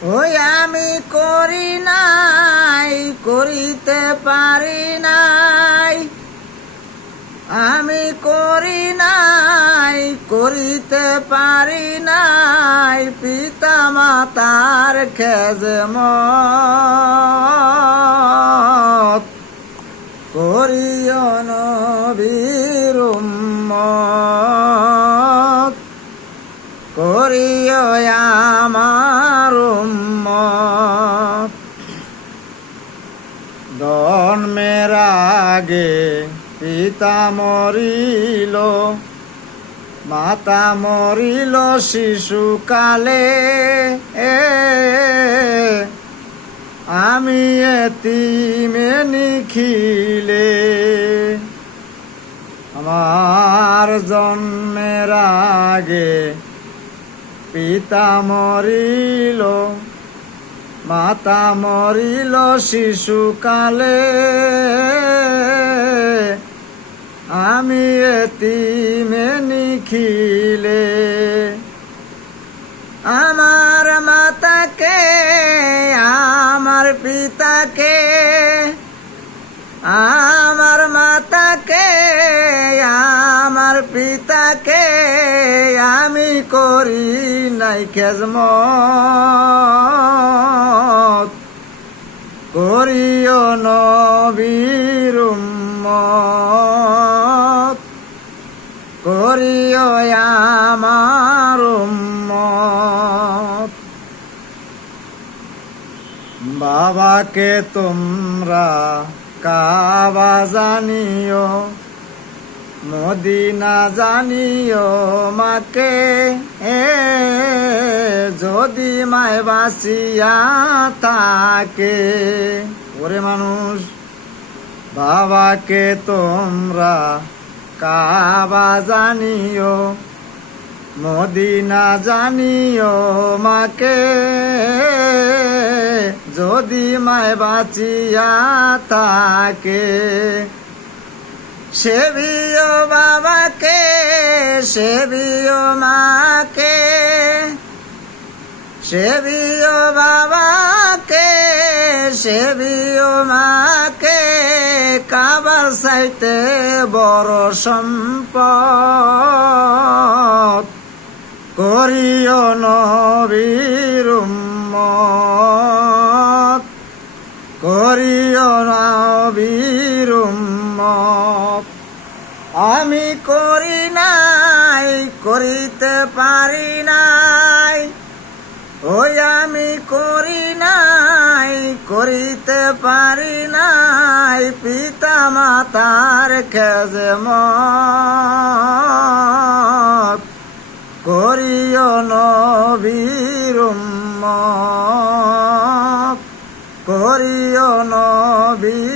ওই আমি করি নাই, করিতে পারি নাই, আমি করি নাই, করিতে পারি নাই, পিতা মাতার খেজমত করিও নবীর উম্মত, করিও আমার উম্মত। জন্মের আগে পিতা মরিল, মাতা মরিল শিশুকালে, আমি এতিমে নিখিলে। আমার জন্মের আগে পিতা মরিল, মাতা মরিল শিশুকালে, আমি এতিমে নিখিলে। আমার মাতাকে, আমার পিতাকে, আমার মাতাকে, আমার পিতাকে আমি করি নাই খেজমত, করিও নবীর উম্মত, করিও আমার উম্মত। বাবাকে তোমরা কাবা জানিও, মদিনা জানিও মাকে, যদি মায় বাঁচিয়া থাকে। ওরে মানুষ, বাবাকে তোমরা কাবা জানিও, মদিনা জানিও মাকে, যদি মায় বাঁচিয়া থাকে। সেবিও বাবাকে, সেবিও মাকে, সেবিও বাবাকে, সেবিও মাকে, কাবার চাইতে বড় সম্পদ, করিও নবীর উম্মত, করিও নবীর উম্মত। আমি করি নাই, করিতে পারি নাই, ওই আমি করি নাই, করিতে পারি নাই, পিতা মাতার খেজমত, করিও নবীর উম্মত, করিও নবীর